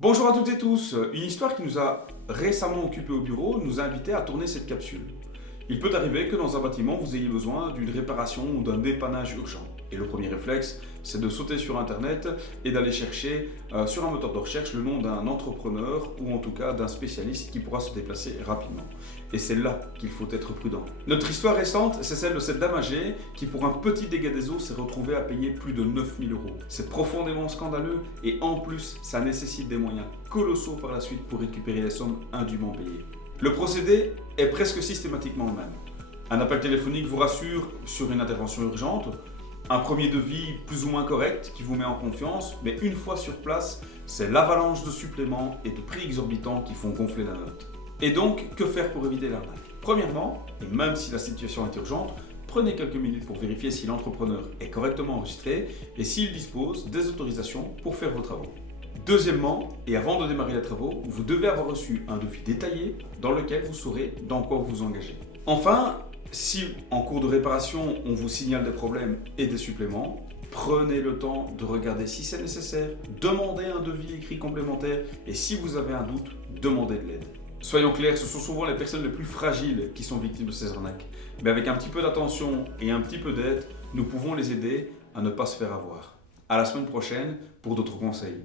Bonjour à toutes et tous, une histoire qui nous a récemment occupé au bureau nous a invité à tourner cette capsule. Il peut arriver que dans un bâtiment vous ayez besoin d'une réparation ou d'un dépannage urgent. Et le premier réflexe, c'est de sauter sur internet et d'aller chercher sur un moteur de recherche le nom d'un entrepreneur ou en tout cas d'un spécialiste qui pourra se déplacer rapidement. Et c'est là qu'il faut être prudent. Notre histoire récente, c'est celle de cette dame âgée qui pour un petit dégât des eaux s'est retrouvée à payer plus de 9000 euros. C'est profondément scandaleux et en plus ça nécessite des moyens colossaux par la suite pour récupérer les sommes indûment payées. Le procédé est presque systématiquement le même. Un appel téléphonique vous rassure sur une intervention urgente, un premier devis plus ou moins correct qui vous met en confiance, mais une fois sur place, c'est l'avalanche de suppléments et de prix exorbitants qui font gonfler la note. Et donc, que faire pour éviter l'arnaque ? Premièrement, et même si la situation est urgente, prenez quelques minutes pour vérifier si l'entrepreneur est correctement enregistré et s'il dispose des autorisations pour faire vos travaux. Deuxièmement, et avant de démarrer les travaux, vous devez avoir reçu un devis détaillé dans lequel vous saurez dans quoi vous engagez. Enfin, si en cours de réparation on vous signale des problèmes et des suppléments, prenez le temps de regarder si c'est nécessaire, demandez un devis écrit complémentaire et si vous avez un doute, demandez de l'aide. Soyons clairs, ce sont souvent les personnes les plus fragiles qui sont victimes de ces arnaques. Mais avec un petit peu d'attention et un petit peu d'aide, nous pouvons les aider à ne pas se faire avoir. À la semaine prochaine pour d'autres conseils.